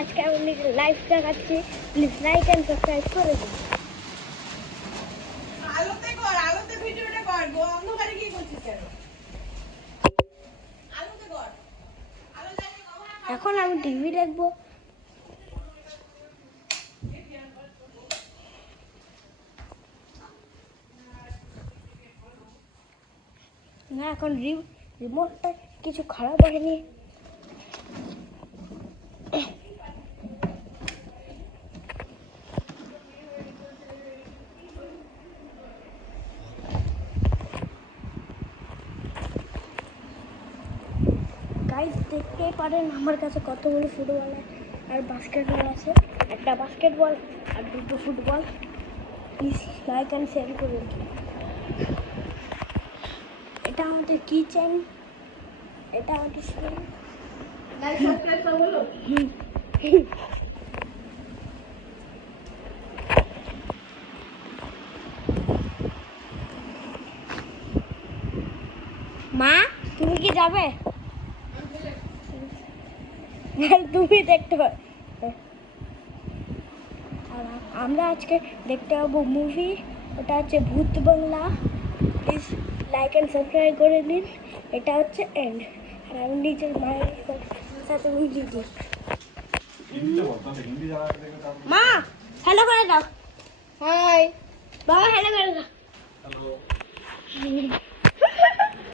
আজকে আমি লাইভ দেখাচ্ছি, প্লিজ লাইক এন্ড সাবস্ক্রাইব করে দিন। আলোতে ভিডিওটা কর, অন্ধকারে কি করছিস কেন? আলোতে কর। আলো জ্বালিয়ে কভার কর। এখন আমি টিভি দেখবো। না, এখন রিমোটটা কিছু খারাপ হয়নি। গাইস দেখতেই পারেন আমার কাছে কতগুলো ফুটবল আর বাস্কেটবল আছে। একটা বাস্কেটবল আর দুটো football. Please like and share করে দিন। এটা আমাদের কিচেন, এটা আমাদের স্ক্রিন। লাইক সাবস্ক্রাইব সব হলো? মা, তুমি কি যাবে? তুমি দেখতে পাবে। আর আমরা আজকে দেখতে পাবো মুভি, ওটা হচ্ছে ভূত Bangla. Please like and subscribe করে দিন। এটা হচ্ছে এন্ড। আর আমি নিজের মায়ের সাথে মিলিয়ে দিই। মা হ্যালো করে দাও। হাই বাবা হ্যালো করে দাও। হ্যালো।